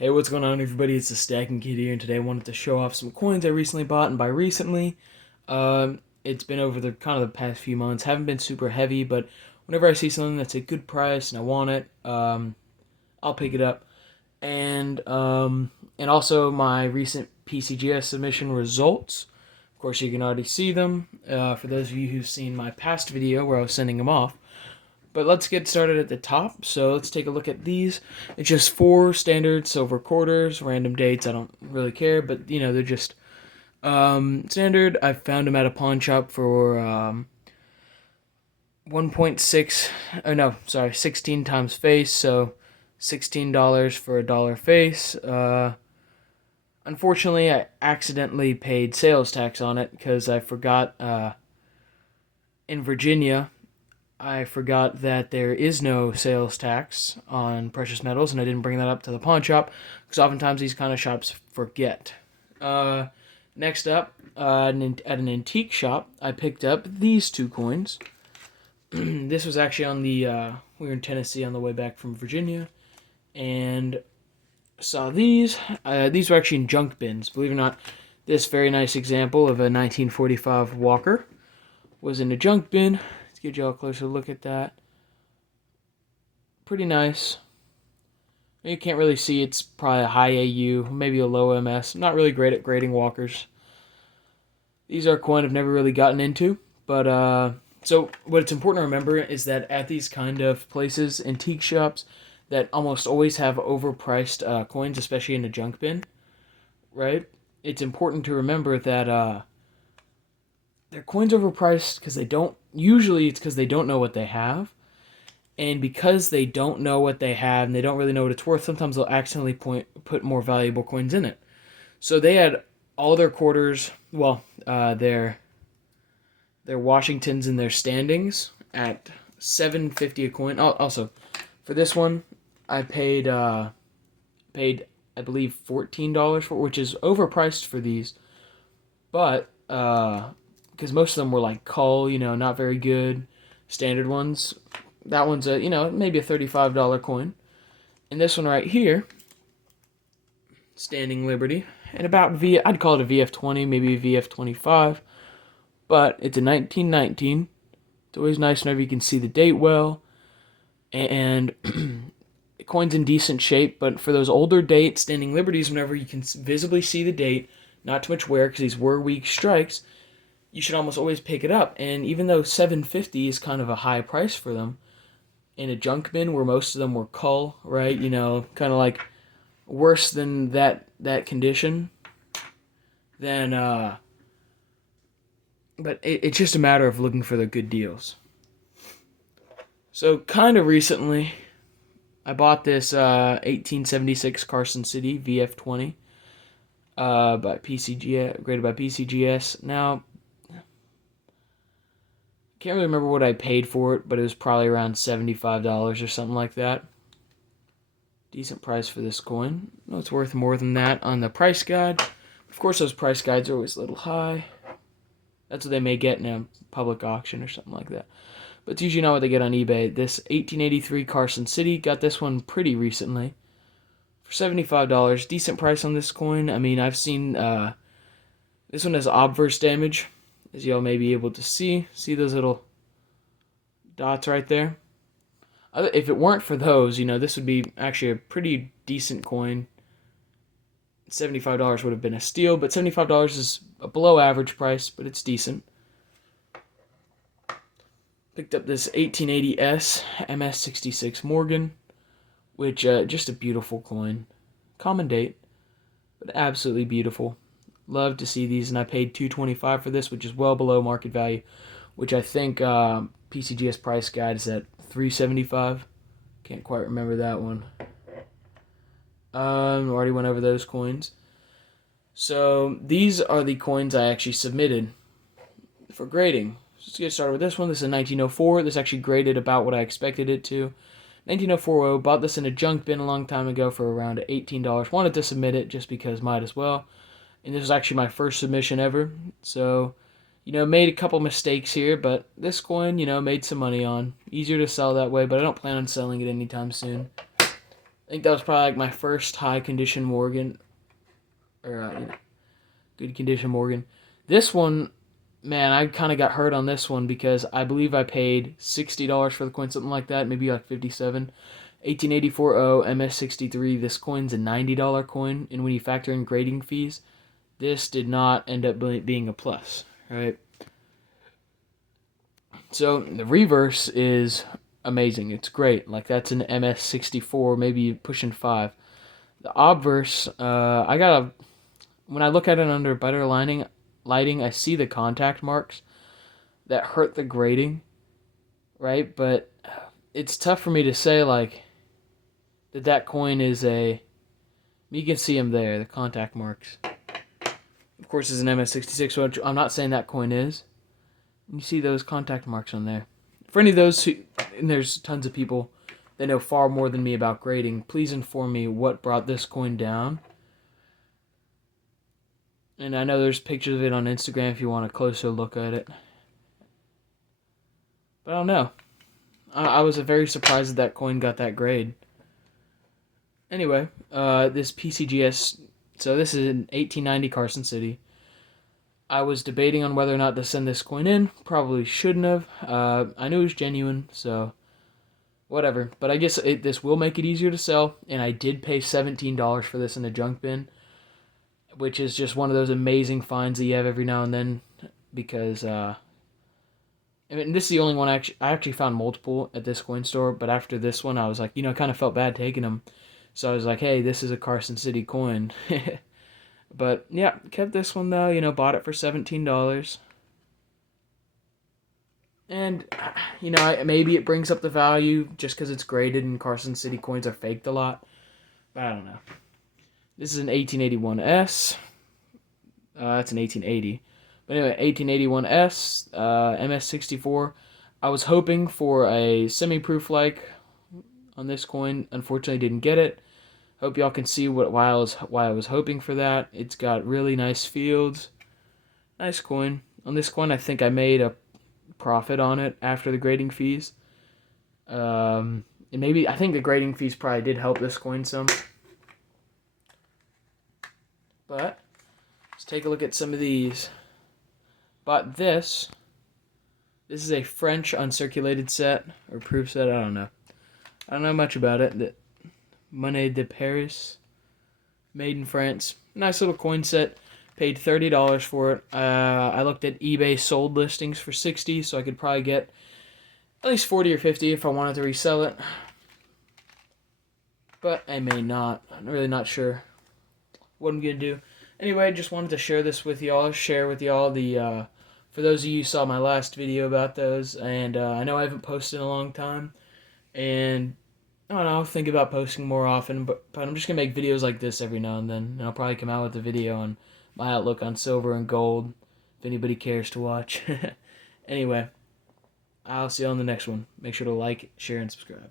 Hey, what's going on, everybody? It's the Stacking Kid here, and today I wanted to show off some coins I recently bought. And by recently, it's been over the kind of the past few months. Haven't been super heavy, but whenever I see something that's a good price and I want it, I'll pick it up. And also my recent PCGS submission results. Of course, you can already see them. For those of you who've seen my past video where I was sending them off. But let's get started at the top. So let's take a look at these. It's just 4 standard silver quarters, random dates. I don't really care, but they're just standard. I found them at a pawn shop for 1.6. Oh no, sorry, 16 times face. So $16 for a dollar face. Unfortunately, I accidentally paid sales tax on it because I forgot in Virginia. I forgot that there is no sales tax on precious metals, and I didn't bring that up to the pawn shop because oftentimes these kind of shops forget. Next up, at an antique shop, I picked up these 2 coins. This was actually on the, we were in Tennessee on the way back from Virginia, and saw these. These were actually in junk bins. Believe it or not, this very nice example of a 1945 Walker was in a junk bin. Get y'all a closer look at that. Pretty nice. You can't really see, it's probably a high AU, maybe a low MS. I'm not really great at grading walkers. These are a coin I've never really gotten into, but so what it's important to remember is that at these kind of places, antique shops, that almost always have overpriced coins, especially in a junk bin, right? It's important to remember that their coins overpriced because they don't. Usually, it's because they don't know what they have, and because they don't know what they have and they don't really know what it's worth. Sometimes they'll accidentally put more valuable coins in it. So they had all their quarters. Well, their Washingtons and their standings at $7.50 a coin. Also, for this one, I paid I believe $14 for, which is overpriced for these, but because most of them were like cull, not very good, standard ones. That one's maybe a $35 coin. And this one right here, Standing Liberty, and I'd call it a VF20, maybe a VF25, but it's a 1919. It's always nice whenever you can see the date well, and the coin's in decent shape, but for those older date Standing Liberties, whenever you can visibly see the date, not too much wear because these were weak strikes, you should almost always pick it up. And even though $7.50 is kind of a high price for them, in a junk bin where most of them were cull, right? Kind of like worse than that condition, then but it's just a matter of looking for the good deals. So kind of recently, I bought this 1876 Carson City VF20 by PCGS, graded by PCGS. Now, can't really remember what I paid for it, but it was probably around $75 or something like that. Decent price for this coin. No, it's worth more than that on the price guide. Of course, those price guides are always a little high. That's what they may get in a public auction or something like that. But it's usually not what they get on eBay. This 1883 Carson City, got this one pretty recently for $75. Decent price on this coin. I mean, I've seen this one has obverse damage, as y'all may be able to see. See those little dots right there? If it weren't for those, this would be actually a pretty decent coin. $75 would have been a steal, but $75 is a below average price, but it's decent. Picked up this 1880S MS66 Morgan, which just a beautiful coin. Common date, but absolutely beautiful. Love to see these, and I paid $225 for this, which is well below market value, which I think PCGS price guide is at $375. Can't quite remember that one. Already went over those coins. So these are the coins I actually submitted for grading. Let's get started with this one. This is a 1904. This actually graded about what I expected it to. 1904. Bought this in a junk bin a long time ago for around $18. Wanted to submit it just because might as well. And this was actually my first submission ever. So, made a couple mistakes here, but this coin, made some money on. Easier to sell that way, but I don't plan on selling it anytime soon. I think that was probably like my first high condition Morgan, or good condition Morgan. This one, man, I kind of got hurt on this one because I believe I paid $60 for the coin, something like that, maybe like 57. 1884 O MS63. This coin's a $90 coin, and when you factor in grading fees, this did not end up being a plus, right? So the reverse is amazing. It's great. Like that's an MS64, maybe pushing 5. The obverse, I got a. When I look at it under better lighting, I see the contact marks that hurt the grading, right? But it's tough for me to say like that coin is a. You can see them there, the contact marks. Of course, it's an MS66, which I'm not saying that coin is. You see those contact marks on there. For any of those who, and there's tons of people that know far more than me about grading, please inform me what brought this coin down. And I know there's pictures of it on Instagram if you want a closer look at it. But I don't know. I was very surprised that coin got that grade. Anyway, this PCGS, so this is an 1890 Carson City. I was debating on whether or not to send this coin in. Probably shouldn't have. I knew it was genuine, so whatever. But I guess this will make it easier to sell, and I did pay $17 for this in a junk bin, which is just one of those amazing finds that you have every now and then, because I mean, this is the only one I actually found multiple at this coin store, but after this one, I was like, I kind of felt bad taking them. So I was like, hey, this is a Carson City coin. But yeah, kept this one though, bought it for $17. And, maybe it brings up the value just because it's graded and Carson City coins are faked a lot. But I don't know. This is an 1881S. That's an 1880. But anyway, 1881S, MS64. I was hoping for a semi-proof like on this coin. Unfortunately, didn't get it. Hope y'all can see why I was hoping for that. It's got really nice fields. Nice coin. On this coin, I think I made a profit on it after the grading fees. And maybe, I think the grading fees probably did help this coin some. But let's take a look at some of these. Bought this. This is a French uncirculated set, or proof set, I don't know. I don't know much about it. The Monnaie de Paris, made in France. Nice little coin set. Paid $30 for it. I looked at eBay sold listings for $60, so I could probably get at least $40 or $50 if I wanted to resell it. But I may not. I'm really not sure what I'm gonna do. Anyway, I just wanted to share this with y'all. Share with y'all the for those of you who saw my last video about those, and I know I haven't posted in a long time, and I don't know, I'll think about posting more often, but I'm just going to make videos like this every now and then, and I'll probably come out with a video on my outlook on silver and gold, if anybody cares to watch. Anyway, I'll see you on the next one. Make sure to like, share, and subscribe.